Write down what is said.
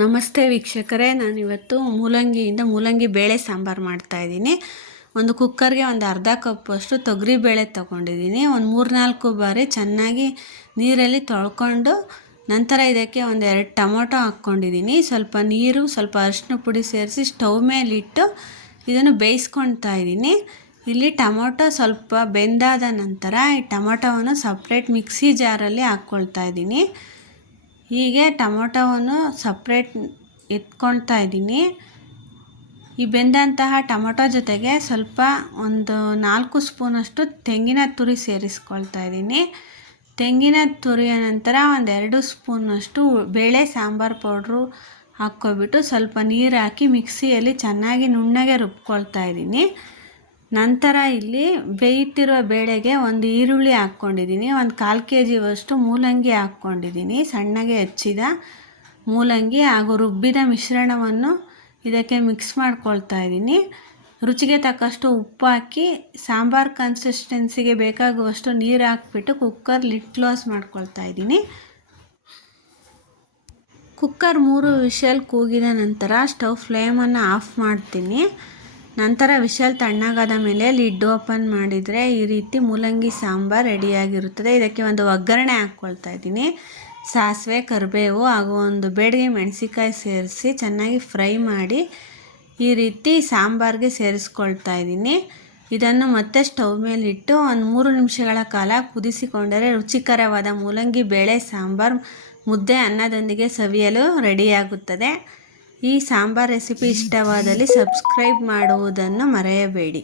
ನಮಸ್ತೆ ವೀಕ್ಷಕರೇ, ನಾನಿವತ್ತು ಮೂಲಂಗಿ ಬೇಳೆ ಸಾಂಬಾರು ಮಾಡ್ತಾಯಿದ್ದೀನಿ. ಒಂದು ಕುಕ್ಕರ್ಗೆ ಒಂದು ಅರ್ಧ ಕಪ್ಪಷ್ಟು ತೊಗರಿಬೇಳೆ ತೊಗೊಂಡಿದ್ದೀನಿ. ಒಂದು 3-4 ಬಾರಿ ಚೆನ್ನಾಗಿ ನೀರಲ್ಲಿ ತೊಳ್ಕೊಂಡು ನಂತರ ಇದಕ್ಕೆ ಒಂದು 2 ಟೊಮೊಟೊ ಹಾಕ್ಕೊಂಡಿದ್ದೀನಿ. ಸ್ವಲ್ಪ ನೀರು, ಸ್ವಲ್ಪ ಅರಿಶಿನ ಪುಡಿ ಸೇರಿಸಿ ಸ್ಟವ್ ಮೇಲಿಟ್ಟು ಇದನ್ನು ಬೇಯಿಸ್ಕೊಳ್ತಾ ಇದ್ದೀನಿ. ಇಲ್ಲಿ ಟೊಮೊಟೊ ಸ್ವಲ್ಪ ಬೆಂದಾದ ನಂತರ ಈ ಟೊಮೊಟೊವನ್ನು ಸಪ್ರೇಟ್ ಮಿಕ್ಸಿ ಜಾರಲ್ಲಿ ಹಾಕ್ಕೊಳ್ತಾ ಇದ್ದೀನಿ. ಹೀಗೆ ಟೊಮೊಟೊವನ್ನು ಸಪ್ರೇಟ್ ಎತ್ಕೊಳ್ತಾ ಇದ್ದೀನಿ. ಈ ಬೆಂದಂತಹ ಟೊಮೊಟೊ ಜೊತೆಗೆ ಸ್ವಲ್ಪ ಒಂದು 4 ಸ್ಪೂನಷ್ಟು ತೆಂಗಿನ ತುರಿ ಸೇರಿಸ್ಕೊಳ್ತಾ ಇದ್ದೀನಿ. ತೆಂಗಿನ ತುರಿಯ ನಂತರ ಒಂದು 2 ಸ್ಪೂನಷ್ಟು ಬೇಳೆ ಸಾಂಬಾರು ಪೌಡ್ರು ಹಾಕ್ಕೊಬಿಟ್ಟು ಸ್ವಲ್ಪ ನೀರು ಹಾಕಿ ಮಿಕ್ಸಿಯಲ್ಲಿ ಚೆನ್ನಾಗಿ ನುಣ್ಣಗೆ ರುಬ್ಕೊಳ್ತಾ ಇದ್ದೀನಿ. ನಂತರ ಇಲ್ಲಿ ಬೇಯುತ್ತಿರುವ ಬೇಳೆಗೆ ಒಂದು ಈರುಳ್ಳಿ ಹಾಕ್ಕೊಂಡಿದ್ದೀನಿ. ಒಂದು 1/4 kg ಮೂಲಂಗಿ ಹಾಕ್ಕೊಂಡಿದ್ದೀನಿ. ಸಣ್ಣಗೆ ಹೆಚ್ಚಿದ ಮೂಲಂಗಿ ಹಾಗೂ ರುಬ್ಬಿದ ಮಿಶ್ರಣವನ್ನು ಇದಕ್ಕೆ ಮಿಕ್ಸ್ ಮಾಡ್ಕೊಳ್ತಾ ಇದ್ದೀನಿ. ರುಚಿಗೆ ತಕ್ಕಷ್ಟು ಉಪ್ಪು ಹಾಕಿ ಸಾಂಬಾರು ಕನ್ಸಿಸ್ಟೆನ್ಸಿಗೆ ಬೇಕಾಗುವಷ್ಟು ನೀರು ಹಾಕ್ಬಿಟ್ಟು ಕುಕ್ಕರ್ ಲಿಡ್ ಕ್ಲೋಸ್ ಮಾಡ್ಕೊಳ್ತಾ ಇದ್ದೀನಿ. ಕುಕ್ಕರ್ 3 ವಿಷಲ್ ಕೂಗಿದ ನಂತರ ಸ್ಟವ್ ಫ್ಲೇಮನ್ನು ಆಫ್ ಮಾಡ್ತೀನಿ. ನಂತರ ವಿಷಲ್ ತಣ್ಣಗಾದ ಮೇಲೆ ಲಿಡ್ ಓಪನ್ ಮಾಡಿದರೆ ಈ ರೀತಿ ಮೂಲಂಗಿ ಸಾಂಬಾರು ರೆಡಿಯಾಗಿರುತ್ತದೆ. ಇದಕ್ಕೆ ಒಂದು ಒಗ್ಗರಣೆ ಹಾಕ್ಕೊಳ್ತಾ ಇದ್ದೀನಿ. ಸಾಸಿವೆ, ಕರಿಬೇವು ಹಾಗೂ ಒಂದು ಬೇಡಿಗೆ ಮೆಣಸಿಕಾಯಿ ಸೇರಿಸಿ ಚೆನ್ನಾಗಿ ಫ್ರೈ ಮಾಡಿ ಈ ರೀತಿ ಸಾಂಬಾರಿಗೆ ಸೇರಿಸ್ಕೊಳ್ತಾ ಇದ್ದೀನಿ. ಇದನ್ನು ಮತ್ತೆ ಸ್ಟವ್ ಮೇಲಿಟ್ಟು ಒಂದು 3 ನಿಮಿಷಗಳ ಕಾಲ ಕುದಿಸಿಕೊಂಡರೆ ರುಚಿಕರವಾದ ಮೂಲಂಗಿ ಬೇಳೆ ಸಾಂಬಾರು ಮುದ್ದೆ ಅನ್ನದೊಂದಿಗೆ ಸವಿಯಲು ರೆಡಿಯಾಗುತ್ತದೆ. ಈ ಸಾಂಬಾರ್ ರೆಸಿಪಿ ಇಷ್ಟವಾದಲ್ಲಿ ಸಬ್ಸ್ಕ್ರೈಬ್ ಮಾಡುವುದನ್ನು ಮರೆಯಬೇಡಿ.